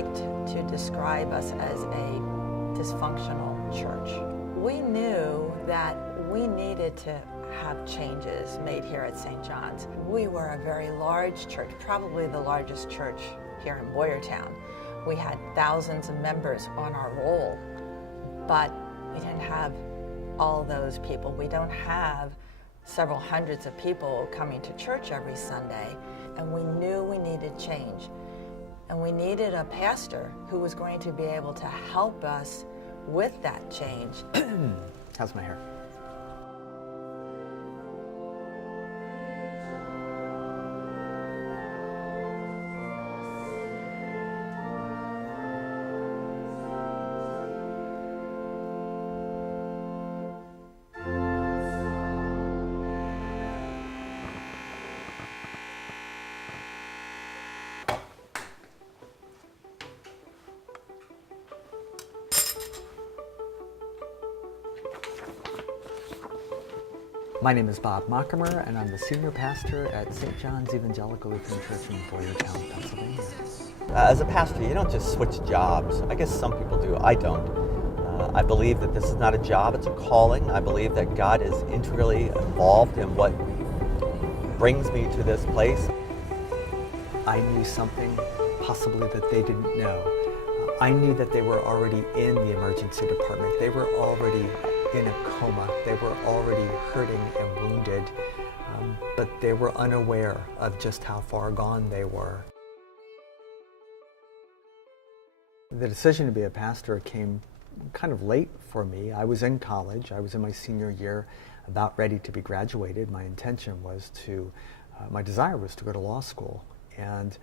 like to describe us as a dysfunctional church. We knew that we needed to have changes made here at St. John's. We were a very large church, probably the largest church here in Boyertown. We had thousands of members on our roll, but we didn't have all those people. We don't have several hundreds of people coming to church every Sunday, and we knew we needed change. And we needed a pastor who was going to be able to help us with that change. How's my hair? My name is Bob Mockemer, and I'm the senior pastor at St. John's Evangelical Lutheran Church in Boyertown, Pennsylvania. As a pastor, you don't just switch jobs. I guess some people do. I don't. I believe that this is not a job, it's a calling. I believe that God is integrally involved in what brings me to this place. I knew something possibly that they didn't know. I knew that they were already in the emergency department. They were already in a coma. They were already hurting and wounded, but they were unaware of just how far gone they were. The decision to be a pastor came kind of late for me. I was in college. I was in my senior year, about ready to be graduated. My intention was to, my desire was to go to law school, and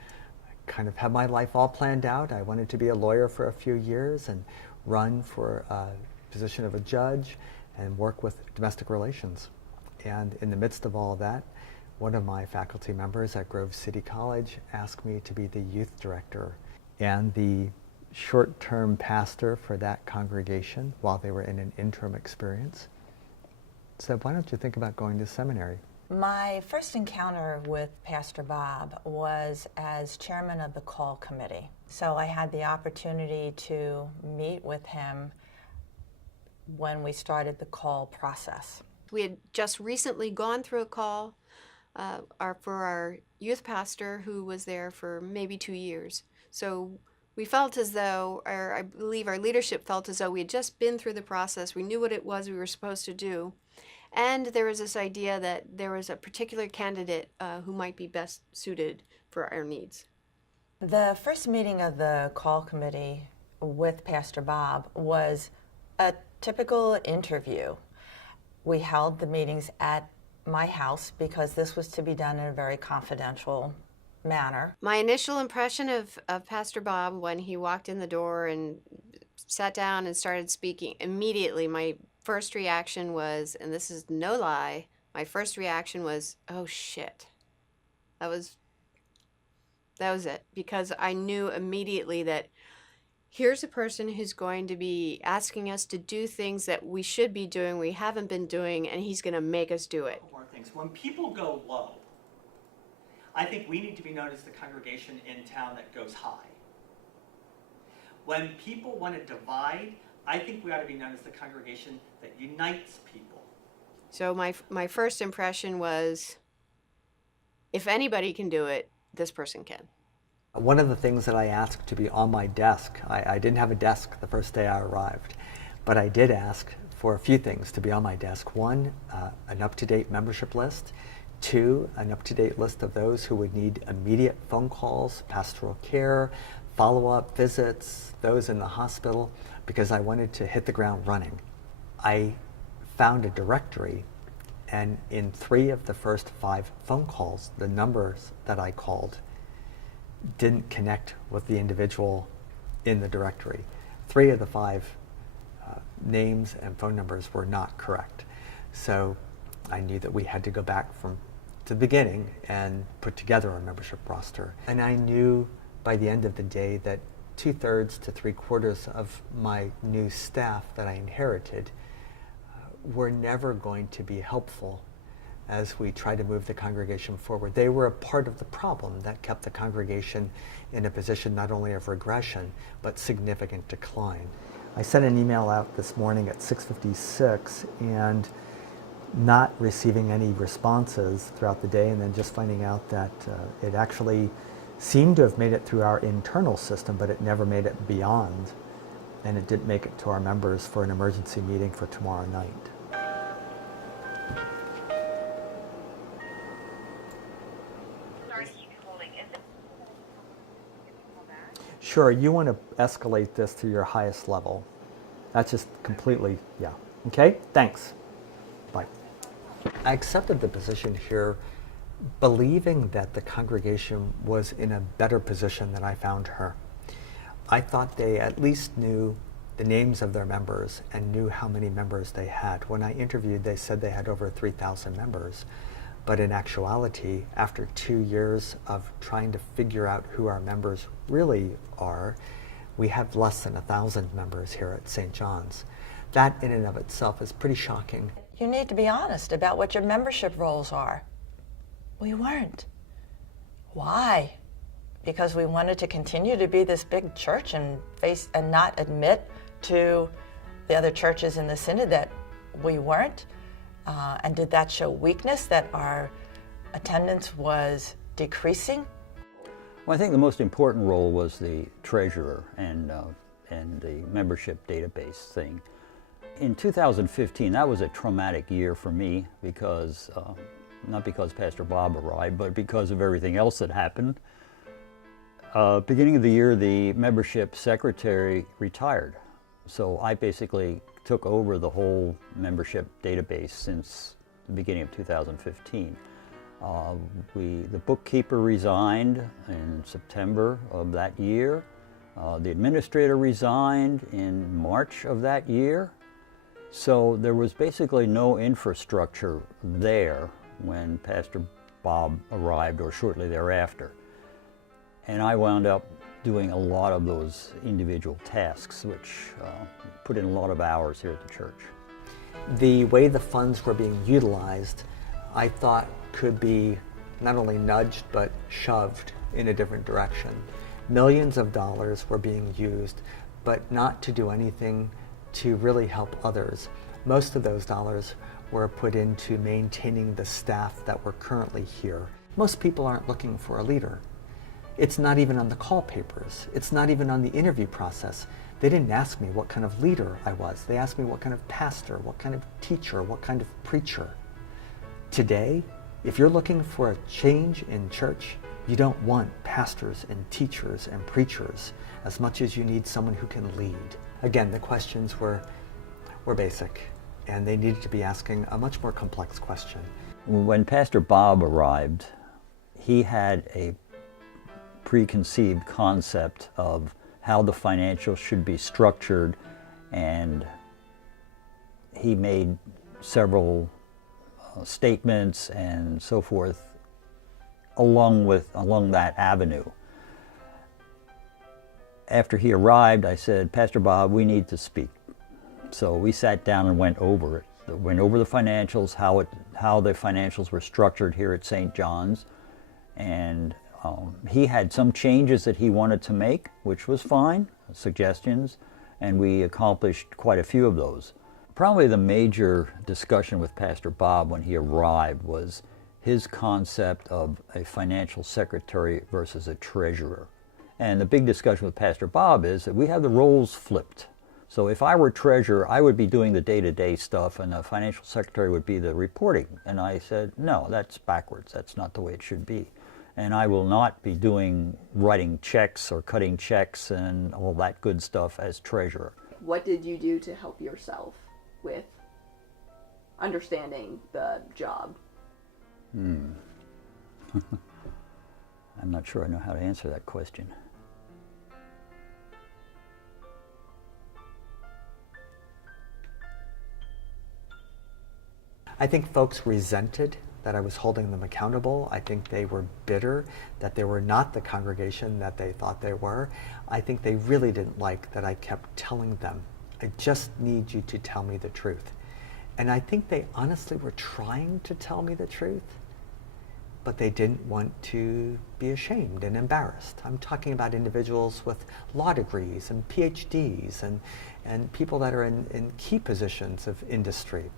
I kind of had my life all planned out. I wanted to be a lawyer for a few years and run for position of a judge and work with domestic relations. And in the midst of all of that, one of my faculty members at Grove City College asked me to be the youth director and the short-term pastor for that congregation while they were in an interim experience. Said, why don't you think about going to seminary? My first encounter with Pastor Bob was as chairman of the call committee. So I had the opportunity to meet with him when we started the call process. We had just recently gone through a call for our youth pastor who was there for maybe 2 years. So we felt as though, or I believe our leadership felt as though we had just been through the process. We knew what it was we were supposed to do. And there was this idea that there was a particular candidate who might be best suited for our needs. The first meeting of the call committee with Pastor Bob was a typical interview. We held the meetings at my house because this was to be done in a very confidential manner. My initial impression of Pastor Bob when he walked in the door and sat down and started speaking, immediately my first reaction was, and this is no lie, my first reaction was, oh shit. That was it, because I knew immediately that here's a person who's going to be asking us to do things that we should be doing, we haven't been doing, and he's going to make us do it. More things. When people go low, I think we need to be known as the congregation in town that goes high. When people want to divide, I think we ought to be known as the congregation that unites people. So my first impression was, if anybody can do it, this person can. One of the things that I asked to be on my desk, I didn't have a desk the first day I arrived, but I did ask for a few things to be on my desk. One, an up-to-date membership list. Two, an up-to-date list of those who would need immediate phone calls, pastoral care, follow-up visits, those in the hospital, because I wanted to hit the ground running. I found a directory, and in 3 of the first 5 phone calls, the numbers that I called didn't connect with the individual in the directory. 3 of the 5 names and phone numbers were not correct. So I knew that we had to go back to the beginning and put together a membership roster. And I knew by the end of the day that 2/3 to 3/4 of my new staff that I inherited were never going to be helpful as we tried to move the congregation forward. They were a part of the problem that kept the congregation in a position not only of regression, but significant decline. I sent an email out this morning at 6:56 and not receiving any responses throughout the day, and then just finding out that it actually seemed to have made it through our internal system, but it never made it beyond, and it didn't make it to our members for an emergency meeting for tomorrow night. Sure, you want to escalate this to your highest level. That's just completely, yeah. Okay, thanks. Bye. I accepted the position here believing that the congregation was in a better position than I found her. I thought they at least knew the names of their members and knew how many members they had. When I interviewed, they said they had over 3,000 members. But in actuality, after 2 years of trying to figure out who our members really are, we have less than 1,000 members here at St. John's. That in and of itself is pretty shocking. You need to be honest about what your membership roles are. We weren't. Why? Because we wanted to continue to be this big church and not admit to the other churches in the synod that we weren't? And did that show weakness, that our attendance was decreasing? Well, I think the most important role was the treasurer and the membership database thing. In 2015, that was a traumatic year for me because, not because Pastor Bob arrived, but because of everything else that happened. Beginning of the year, the membership secretary retired. So I basically took over the whole membership database since the beginning of 2015. The bookkeeper resigned in September of that year. The administrator resigned in March of that year. So there was basically no infrastructure there when Pastor Bob arrived or shortly thereafter. And I wound up doing a lot of those individual tasks, which put in a lot of hours here at the church. The way the funds were being utilized, I thought could be not only nudged, but shoved in a different direction. Millions of dollars were being used, but not to do anything to really help others. Most of those dollars were put into maintaining the staff that were currently here. Most people aren't looking for a leader. It's not even on the call papers. It's not even on the interview process. They didn't ask me what kind of leader I was. They asked me what kind of pastor, what kind of teacher, what kind of preacher. Today, if you're looking for a change in church, you don't want pastors and teachers and preachers as much as you need someone who can lead. Again, the questions were basic, and they needed to be asking a much more complex question. When Pastor Bob arrived, he had a preconceived concept of how the financials should be structured, and he made several statements and so forth along that avenue. After he arrived, I said, Pastor Bob, we need to speak. So we sat down and went over it. Went over the financials, how the financials were structured here at St. John's, and he had some changes that he wanted to make, which was fine, suggestions, and we accomplished quite a few of those. Probably the major discussion with Pastor Bob when he arrived was his concept of a financial secretary versus a treasurer. And the big discussion with Pastor Bob is that we have the roles flipped. So if I were treasurer, I would be doing the day-to-day stuff, and the financial secretary would be the reporting. And I said, no, that's backwards. That's not the way it should be. And I will not be writing checks or cutting checks and all that good stuff as treasurer. What did you do to help yourself with understanding the job? I'm not sure I know how to answer that question. I think folks resented that I was holding them accountable. I think they were bitter that they were not the congregation that they thought they were. I think they really didn't like that I kept telling them, I just need you to tell me the truth. And I think they honestly were trying to tell me the truth, but they didn't want to be ashamed and embarrassed. I'm talking about individuals with law degrees and PhDs and people that are in key positions of industry.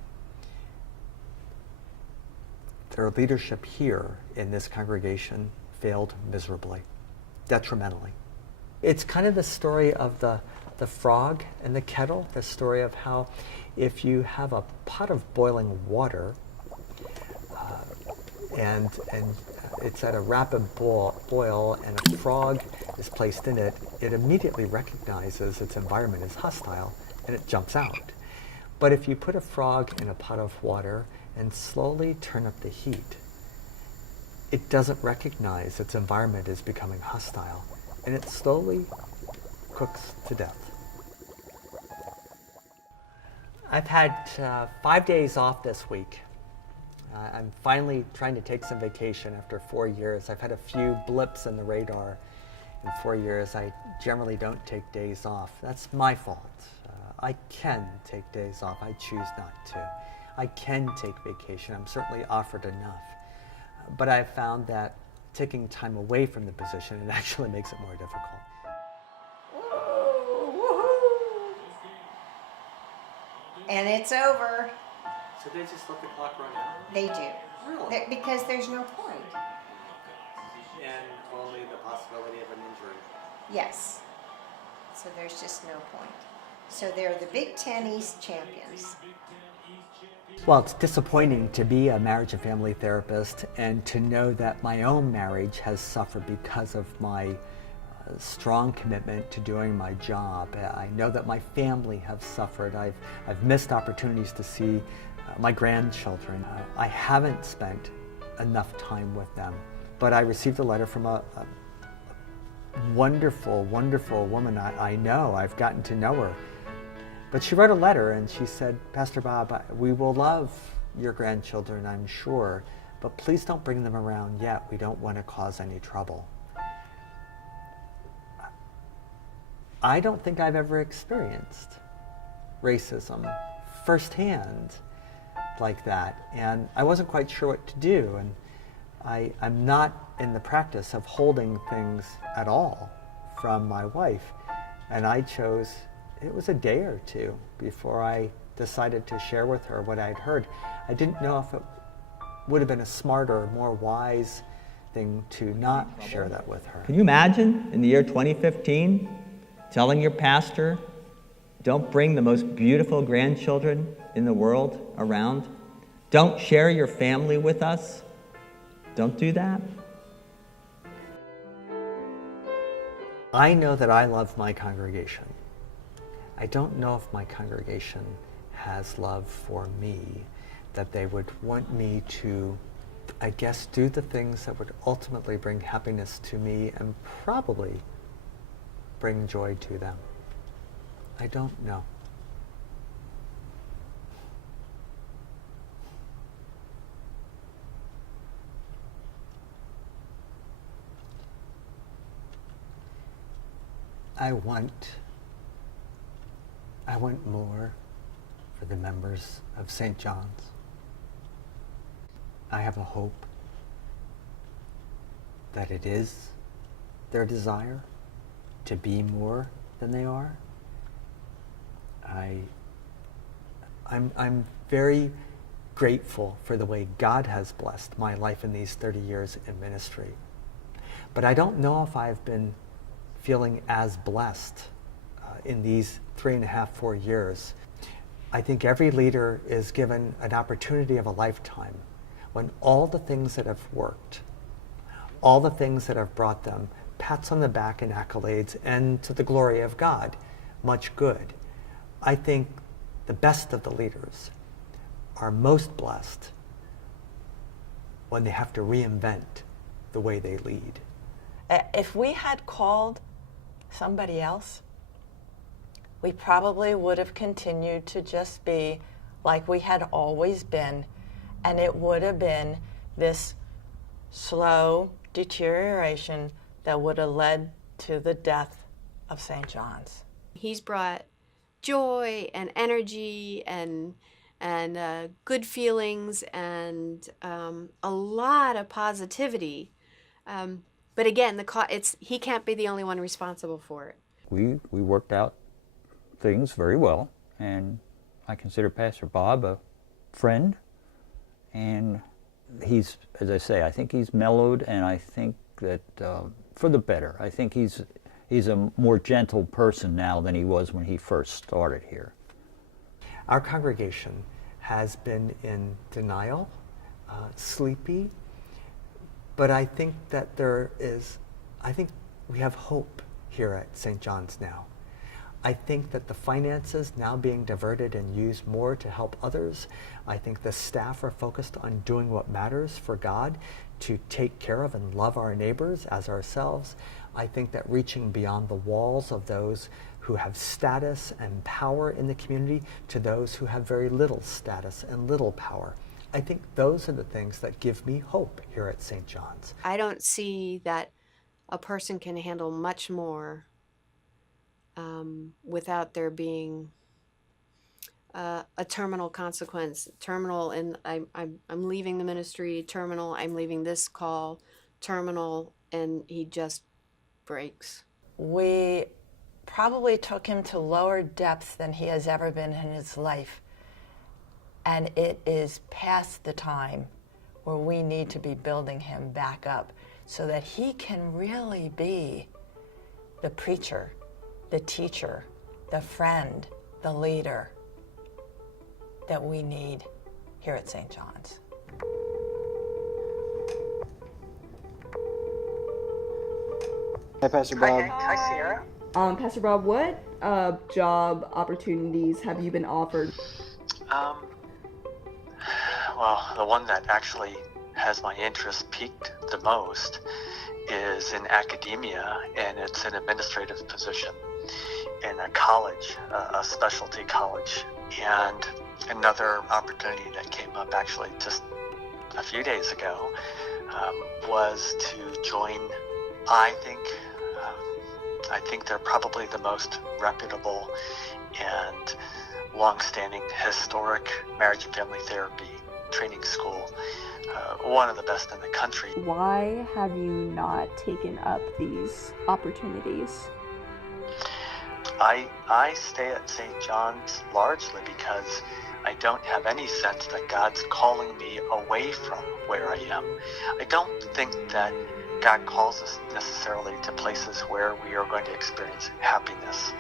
Their leadership here in this congregation failed miserably, detrimentally. It's kind of the story of the frog and the kettle, the story of how if you have a pot of boiling water and it's at a rapid boil and a frog is placed in it, it immediately recognizes its environment is hostile and it jumps out. But if you put a frog in a pot of water and slowly turn up the heat, it doesn't recognize its environment is becoming hostile, and it slowly cooks to death. I've had 5 days off this week. I'm finally trying to take some vacation after 4 years. I've had a few blips in the radar. In 4 years, I generally don't take days off. That's my fault. I can take days off. I choose not to. I can take vacation. I'm certainly offered enough. But I've found that taking time away from the position, it actually makes it more difficult. And it's over. So they just let the clock run out? They do. Really? Because there's no point. And only the possibility of an injury. Yes. So there's just no point. So they're the Big Ten East champions. Well, it's disappointing to be a marriage and family therapist and to know that my own marriage has suffered because of my strong commitment to doing my job. I know that my family have suffered. I've missed opportunities to see my grandchildren. I haven't spent enough time with them. But I received a letter from a wonderful, wonderful woman I know. I've gotten to know her. But she wrote a letter and she said, Pastor Bob, we will love your grandchildren, I'm sure, but please don't bring them around yet. We don't want to cause any trouble. I don't think I've ever experienced racism firsthand like that, and I wasn't quite sure what to do, and I'm not in the practice of holding things at all from my wife, and I chose, it was a day or two before I decided to share with her what I'd heard. I didn't know if it would have been a smarter, more wise thing to not share that with her. Can you imagine in the year 2015 telling your pastor, don't bring the most beautiful grandchildren in the world around? Don't share your family with us? Don't do that? I know that I love my congregation. I don't know if my congregation has love for me, that they would want me to, I guess, do the things that would ultimately bring happiness to me and probably bring joy to them. I don't know. I want more for the members of St. John's. I have a hope that it is their desire to be more than they are. I'm very grateful for the way God has blessed my life in these 30 years in ministry. But I don't know if I've been feeling as blessed in these 3.5, 4 years. I think every leader is given an opportunity of a lifetime when all the things that have worked, all the things that have brought them pats on the back and accolades, and to the glory of God, much good. I think the best of the leaders are most blessed when they have to reinvent the way they lead. If we had called somebody else, we probably would have continued to just be like we had always been, and it would have been this slow deterioration that would have led to the death of St. John's. He's brought joy and energy and and good feelings and a lot of positivity. But again, he can't be the only one responsible for it. We worked out things very well, and I consider Pastor Bob a friend, and he's, as I say, I think he's mellowed, and I think that for the better. I think he's a more gentle person now than he was when he first started here. Our congregation has been in denial, sleepy, but I think that I think we have hope here at St. John's now. I think that the finances now being diverted and used more to help others. I think the staff are focused on doing what matters for God, to take care of and love our neighbors as ourselves. I think that reaching beyond the walls of those who have status and power in the community to those who have very little status and little power. I think those are the things that give me hope here at St. John's. I don't see that a person can handle much more without there being a terminal consequence. Terminal, and I'm leaving the ministry. Terminal, I'm leaving this call. Terminal, and he just breaks. We probably took him to lower depths than he has ever been in his life. And it is past the time where we need to be building him back up so that he can really be the preacher, the teacher, the friend, the leader that we need here at St. John's. Hi, Pastor Bob. Hi, Sierra. Pastor Bob, what job opportunities have you been offered? Well, the one that actually has my interest piqued the most is in academia, and it's an administrative position in a college, a specialty college. And another opportunity that came up actually just a few days ago was to join, I think they're probably the most reputable and long-standing historic marriage and family therapy training school, one of the best in the country. Why have you not taken up these opportunities? I stay at St. John's largely because I don't have any sense that God's calling me away from where I am. I don't think that God calls us necessarily to places where we are going to experience happiness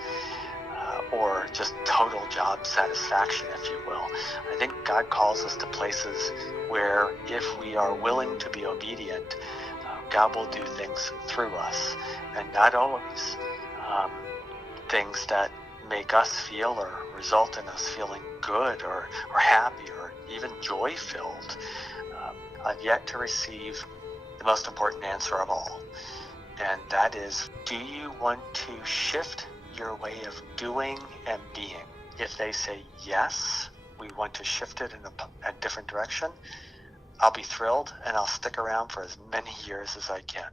or just total job satisfaction, if you will. I think God calls us to places where if we are willing to be obedient, God will do things through us, and not always things that make us feel or result in us feeling good or happy or even joy-filled. I've yet to receive the most important answer of all, and that is, do you want to shift your way of doing and being? If they say yes, we want to shift it in a different direction, I'll be thrilled and I'll stick around for as many years as I can.